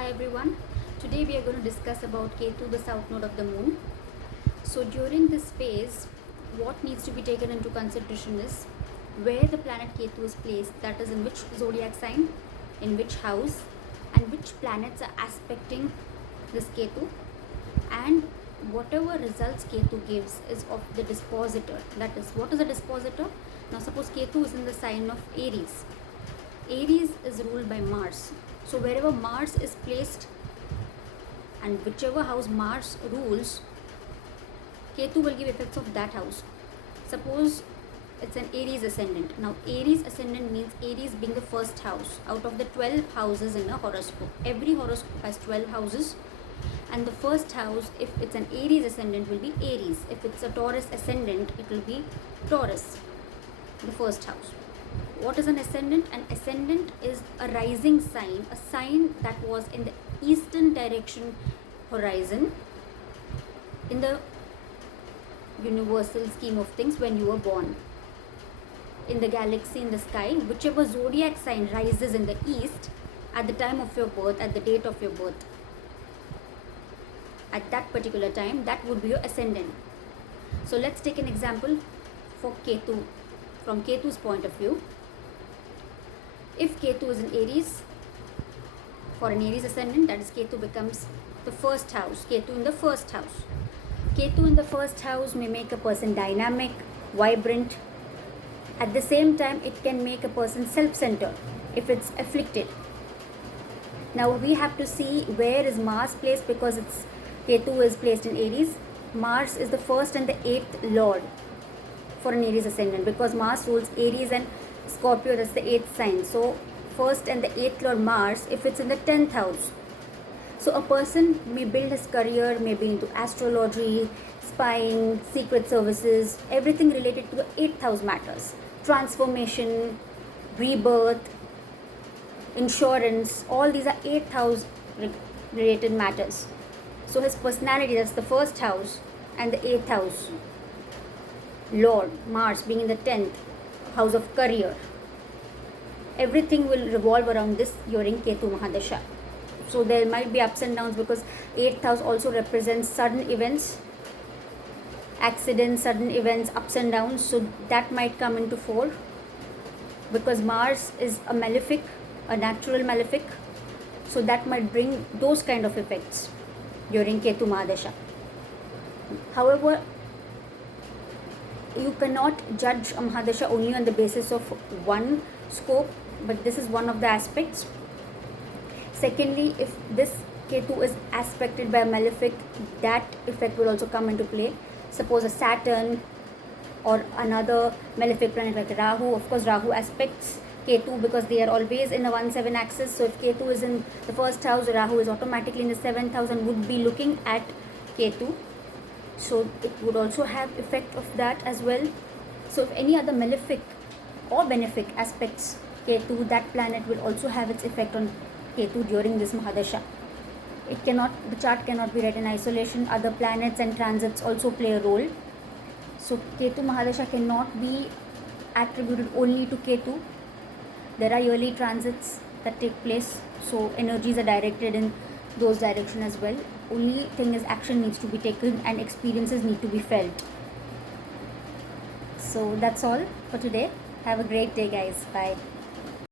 Hi everyone. Today we are going to discuss about Ketu, the south node of the moon. So during this phase, what needs to be taken into consideration is where the planet Ketu is placed, that is in which zodiac sign, in which house, and which planets are aspecting this Ketu, and whatever results Ketu gives is of the dispositor. That is, what is a dispositor? Now suppose Ketu is in the sign of Aries. Aries is ruled by Mars. So wherever Mars is placed and whichever house Mars rules, Ketu will give effects of that house. Suppose it's an Aries ascendant. Now Aries ascendant means Aries being the first house out of the 12 houses in a horoscope. Every horoscope has 12 houses, and the first house, if it's an Aries ascendant, will be Aries. If it's a Taurus ascendant, it will be Taurus, the first house. What is an ascendant? An ascendant is a rising sign, a sign that was in the eastern direction horizon in the universal scheme of things when you were born. In the galaxy, in the sky, whichever zodiac sign rises in the east at the time of your birth, at the date of your birth, at that particular time, that would be your ascendant. So let's take an example for Ketu, from Ketu's point of view. If Ketu is in Aries, for an Aries ascendant, that is Ketu becomes the first house, Ketu in the first house. Ketu in the first house may make a person dynamic, vibrant. At the same time, it can make a person self-centered if it's afflicted. Now we have to see where is Mars placed, because it's Ketu is placed in Aries. Mars is the first and the 8th lord for an Aries ascendant, because Mars rules Aries and Scorpio, that's the 8th sign. So first and the 8th lord Mars, if it's in the 10th house. So a person may build his career, maybe into astrology, spying, secret services, everything related to the 8th house matters. Transformation, rebirth, insurance, all these are 8th house related matters. So his personality, that's the first house, and the 8th house lord Mars being in the 10th house of career, everything will revolve around this during Ketu Mahadasha. So there might be ups and downs, because 8th house also represents sudden events, accidents, sudden events, ups and downs. So that might come into fore, because Mars is a malefic, a natural malefic. So that might bring those kind of effects during Ketu Mahadasha. However, you cannot judge a Mahadasha only on the basis of one scope, but this is one of the aspects. Secondly, if this Ketu is aspected by a malefic, that effect will also come into play. Suppose a Saturn or another malefic planet like Rahu. Of course, Rahu aspects Ketu because they are always in a 1-7 axis. So if Ketu is in the first house, Rahu is automatically in the 7th house and would be looking at Ketu. So it would also have effect of that as well. So if any other malefic or benefic aspects Ketu, that planet will also have its effect on Ketu during this Mahadasha. The chart cannot be read in isolation. Other planets and transits also play a role. So Ketu Mahadasha cannot be attributed only to Ketu. There are yearly transits that take place, so energies are directed in those directions as well. Only thing is, action needs to be taken and experiences need to be felt. So that's all for today. Have a great day, guys. Bye.